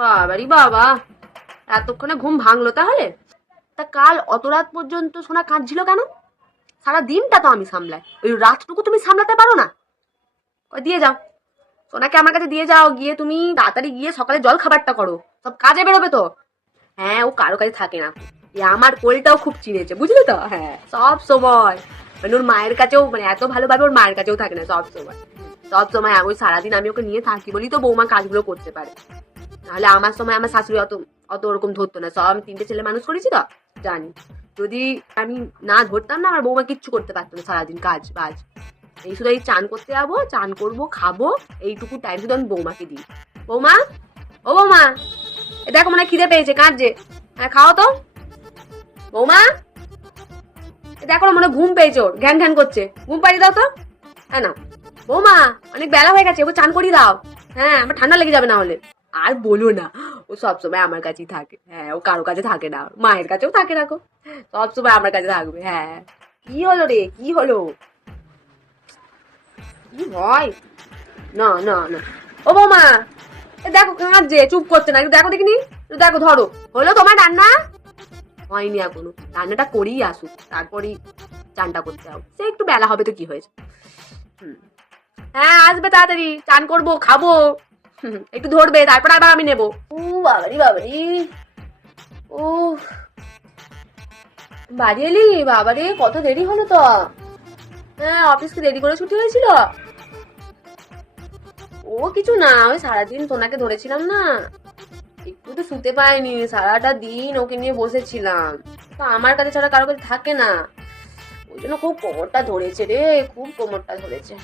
বাবারি বাবা, এতক্ষণে ঘুম ভাঙলো তাহলে? তা কাল অত রাত পর্যন্ত সোনা কাঁদছিল কেন? সারা দিনটা তো আমি সামলাই, ওই রাতটুকু তুমি সামলাতে পারো না? দিয়ে যাও সোনাকে, আমার কাছে দিয়ে যাও, গিয়ে তুমি তাড়াতাড়ি গিয়ে সকালে জল খাবারটা করো, সব কাজে বেরোবে তো। হ্যাঁ, ও কারো কাছে থাকে না, আমার কোলটাও খুব চিনেছে, বুঝলি তো? হ্যাঁ, সব সময় মানে ওর মায়ের কাছেও, মানে এত ভালোভাবে ওর মায়ের কাছেও থাকে না, সব সময় সব সময় ওই সারাদিন আমি ওকে নিয়ে থাকি বলি তো বৌমা কাজগুলো করতে পারে। নাহলে আমার সময় আমার শাশুড়ি অত অত ওরকম ধরতো না, সব আমি 3টে ছেলে মানুষ করেছি তো জানি। যদি আমি না ধরতাম না, আমার বৌমা কিচ্ছু করতে পারতো না, সারাদিন কাজ বাজ। এই শুধু এই চান করতে যাবো, চান করবো, খাবো, এইটুকু টাইম শুধু আমি বৌমাকে দিই। বৌমা, ও বৌমা, এ দেখো মনে হয় খিদে পেয়েছে, কাঁদছে। হ্যাঁ, খাও তো। বৌমা, এ দেখো মনে ঘুম পেয়েছে, ওর ঘ্যান ঘ্যান করছে, ঘুম পাড়িয়ে দাও তো। হ্যাঁ না বৌমা, অনেক বেলা হয়ে গেছে, ওকে চান করিয়ে দাও। হ্যাঁ, আমার ঠান্ডা লেগে যাবে না হলে। আর বলো না, ও সবসময় আমার কাছেই থাকে। হ্যাঁ, ও কারো কাছে থাকে না, মায়ের কাছেও থাকে না গো, সবসময় আমার কাছে থাকবে। হ্যাঁ, কি হলো রে, কি হলো? কি হয়? না না না, ও বৌমা, দেখো কাঁদছে, চুপ করছে না, একটু দেখো দেখিনি, একটু দেখো, ধরো। হলো তোমার রান্না? হয়নি এখনো, রান্নাটা করেই আসুক, তারপরই চানটা করতে হবে। সে একটু বেলা হবে তো কি হয়েছে। হ্যাঁ, আসবে তাড়াতাড়ি, চান করবো, খাবো। একটু ধরবে, তারপর আবার আমি নেবো। ও বাবারি বাবারি, ও বাড়ি এলি? বাবারে, কত দেরি হলো তো। হ্যাঁ, অফিসকে দেরি করে ছুটি হয়েছিল। ও কিছু না, ওই সারাদিন তোনাকে ধরেছিলাম না, একটু তো শুতে পাইনি, সারাটা দিন ওকে নিয়ে বসেছিলাম। তো আমার কাছে ছাড়া কারো কাছে থাকে না, ওই জন্য খুব কোমরটা ধরেছে রে, খুব কোমরটা ধরেছে।